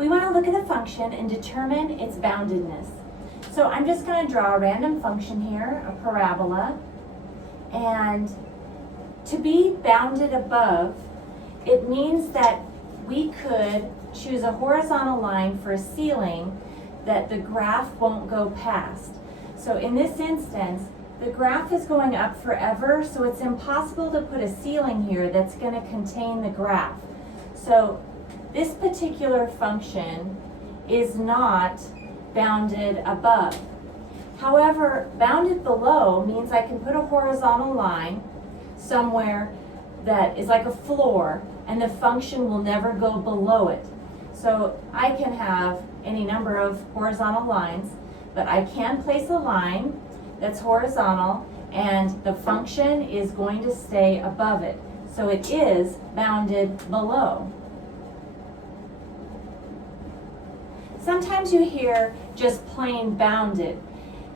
we want to look at a function and determine its boundedness. So I'm just going to draw a random function here, a parabola, and to be bounded above, it means that we could choose a horizontal line for a ceiling that the graph won't go past. So in this instance, the graph is going up forever, so it's impossible to put a ceiling here that's going to contain the graph. So this particular function is not bounded above. However, bounded below means I can put a horizontal line somewhere that is like a floor, and the function will never go below it. So I can have any number of horizontal lines, but I can place a line that's horizontal and the function is going to stay above it. So it is bounded below. Sometimes you hear just plain bounded.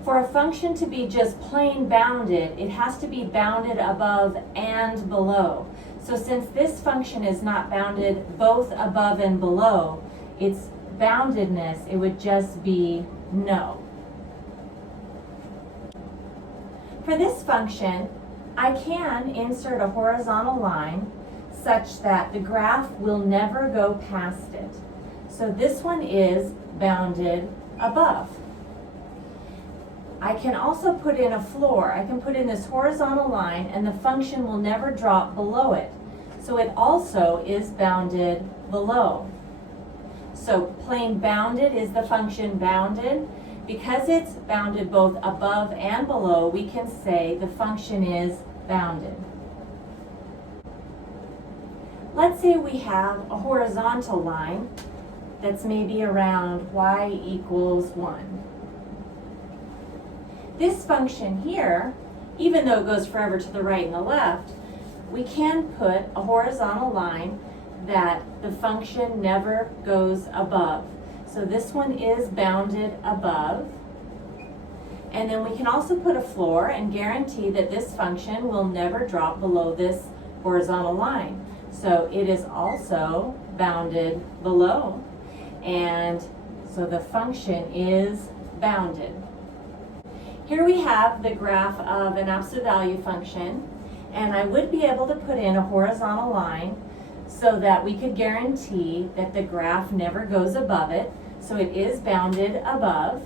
For a function to be just plain bounded, it has to be bounded above and below. So since this function is not bounded both above and below, its boundedness, it would just be no. For this function, I can insert a horizontal line such that the graph will never go past it. So this one is bounded above. I can also put in a floor. I can put in this horizontal line and the function will never drop below it. So it also is bounded below. So plain bounded is the function bounded. Because it's bounded both above and below, we can say the function is bounded. Let's say we have a horizontal line that's maybe around y equals 1. This function here, even though it goes forever to the right and the left, we can put a horizontal line that the function never goes above. So this one is bounded above. And then we can also put a floor and guarantee that this function will never drop below this horizontal line. So it is also bounded below. And so the function is bounded. Here we have the graph of an absolute value function, and I would be able to put in a horizontal line so that we could guarantee that the graph never goes above it. So it is bounded above.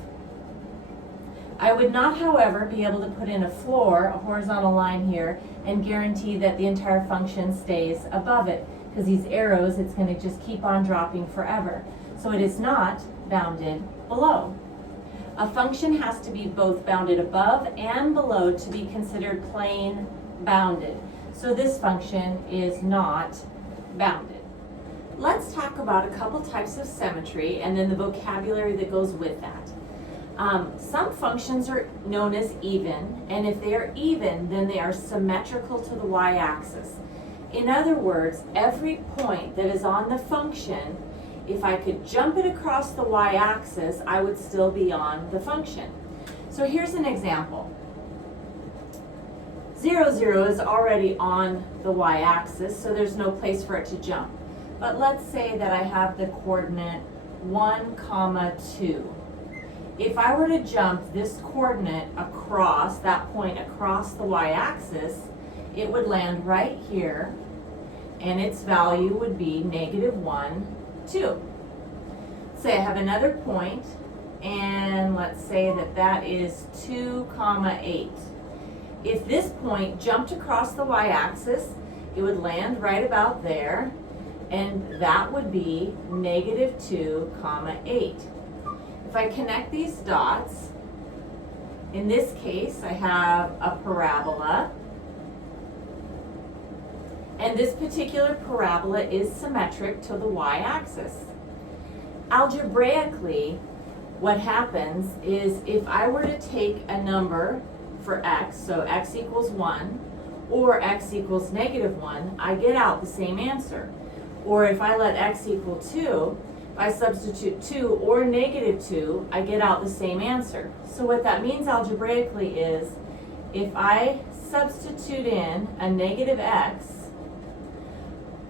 I would not, however, be able to put in a floor, a horizontal line here, and guarantee that the entire function stays above it, because these arrows, it's going to just keep on dropping forever. So it is not bounded below. A function has to be both bounded above and below to be considered plain bounded. So this function is not bounded. Let's talk about a couple types of symmetry and then the vocabulary that goes with that. Some functions are known as even, and if they are even, then they are symmetrical to the y-axis. In other words, every point that is on the function, if I could jump it across the y-axis, I would still be on the function. So here's an example. 0, 0 is already on the y-axis, so there's no place for it to jump. But let's say that I have the coordinate 1, 2. If I were to jump this coordinate across, that point across the y-axis, it would land right here, and its value would be -1, 2. Say I have another point, and let's say that that is 2, 8. If this point jumped across the y-axis, it would land right about there, and that would be -2, 8. If I connect these dots, in this case I have a parabola, and this particular parabola is symmetric to the y-axis. Algebraically, what happens is if I were to take a number for x, so x equals 1, or x equals -1, I get out the same answer. Or if I let x equal 2, if I substitute 2 or -2, I get out the same answer. So what that means algebraically is, if I substitute in a -x,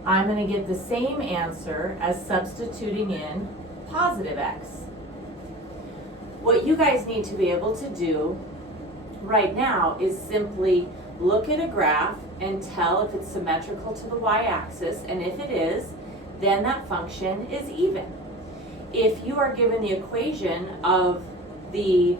I'm going to get the same answer as substituting in positive x. What you guys need to be able to do right now is simply look at a graph and tell if it's symmetrical to the y-axis, and if it is, then that function is even. If you are given the equation of the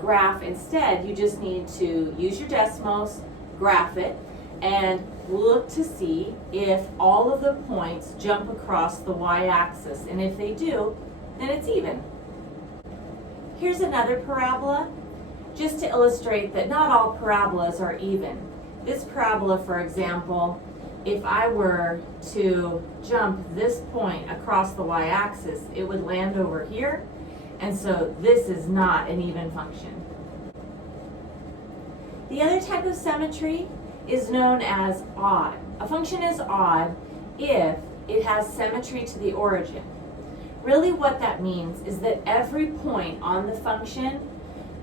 graph instead, you just need to use your Desmos, graph it, and look to see if all of the points jump across the y-axis, and if they do, then it's even. Here's another parabola, just to illustrate that not all parabolas are even. This parabola, for example, if I were to jump this point across the y-axis, it would land over here, and so this is not an even function. The other type of symmetry is known as odd. A function is odd if it has symmetry to the origin. Really what that means is that every point on the function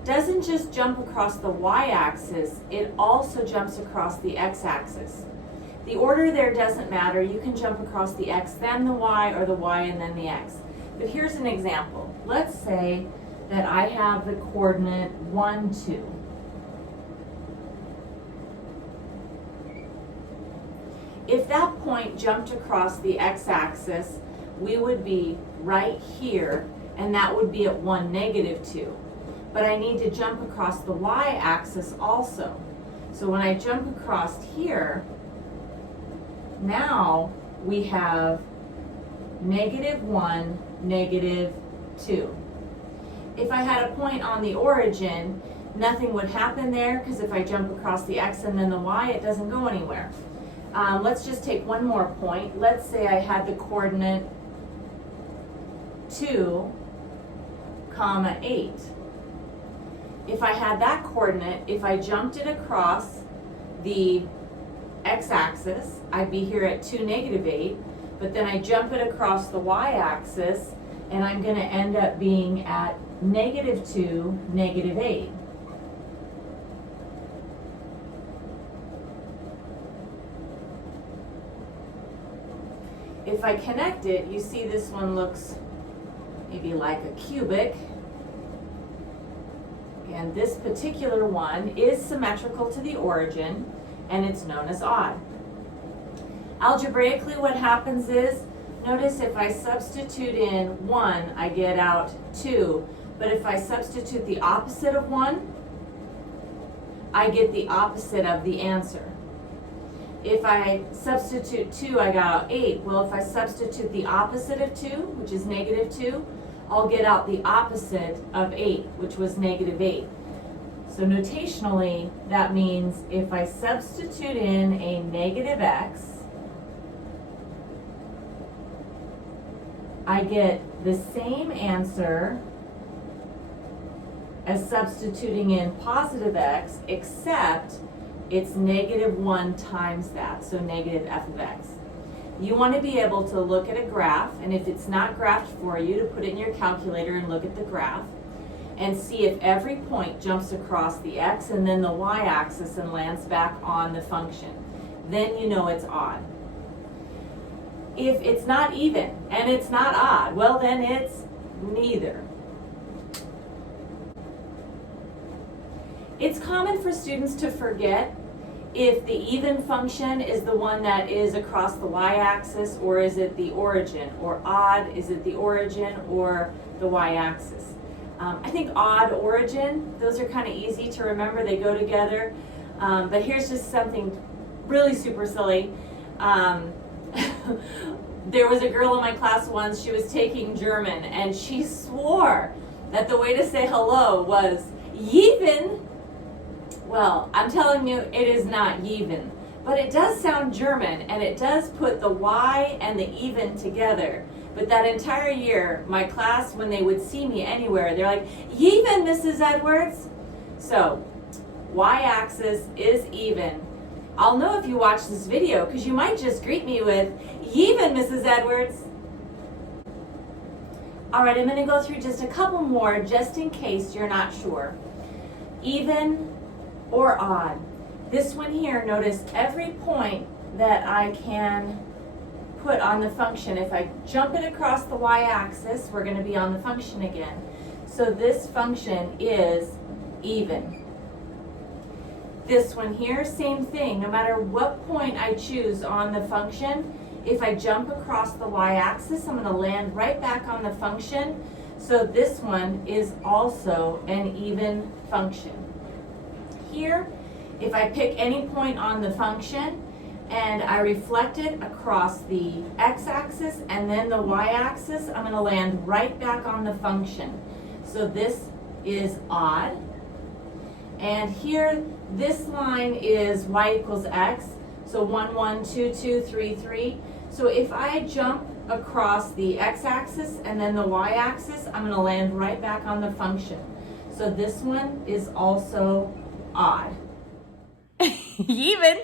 doesn't just jump across the y-axis, it also jumps across the x-axis. The order there doesn't matter. You can jump across the x, then the y, or the y and then the x. But here's an example. Let's say that I have the coordinate 1, 2. If that point jumped across the x-axis, we would be right here, and that would be at 1, -2. But I need to jump across the y-axis also. So when I jump across here, now we have -1, -2. If I had a point on the origin, nothing would happen there, because if I jump across the x and then the y, it doesn't go anywhere. Let's just take one more point. Let's say I had the coordinate 2, 8. If I had that coordinate, if I jumped it across the x-axis, I'd be here at 2, -8, but then I jump it across the y-axis, and I'm going to end up being at -2, -8. If I connect it, you see this one looks maybe like a cubic. And this particular one is symmetrical to the origin, and it's known as odd. Algebraically, what happens is, notice if I substitute in 1, I get out 2. But if I substitute the opposite of 1, I get the opposite of the answer. If I substitute 2, I got out 8. Well, if I substitute the opposite of 2, which is -2, I'll get out the opposite of 8, which was -8. So notationally, that means if I substitute in a -x, I get the same answer as substituting in positive x, except it's -1 times that, so -f of x. You want to be able to look at a graph, and if it's not graphed for you, to put it in your calculator and look at the graph and see if every point jumps across the x and then the y-axis and lands back on the function. Then you know it's odd. If it's not even and it's not odd, well then it's neither. It's common for students to forget if the even function is the one that is across the y-axis, or is it the origin, or odd, is it the origin or the y-axis. I think odd, origin, those are kind of easy to remember, they go together. But here's just something really super silly. There was a girl in my class once, she was taking German, and she swore that the way to say hello was "Even." Well, I'm telling you, it is not "even," but it does sound German, and it does put the Y and the even together. But that entire year, my class, when they would see me anywhere, they're like, "Even, Mrs. Edwards." So, Y-axis is even. I'll know if you watch this video, because you might just greet me with, "Even, Mrs. Edwards." All right, I'm going to go through just a couple more, just in case you're not sure. Even or odd. This one here, notice every point that I can put on the function, if I jump it across the y-axis, we're going to be on the function again. So this function is even. This one here, same thing. No matter what point I choose on the function, if I jump across the y-axis, I'm going to land right back on the function. So this one is also an even function. Here, if I pick any point on the function and I reflect it across the x-axis and then the y-axis, I'm going to land right back on the function. So this is odd. And here, this line is y equals x. So 1, 1, 2, 2, 3, 3. So if I jump across the x-axis and then the y-axis, I'm going to land right back on the function. So this one is also odd. Even.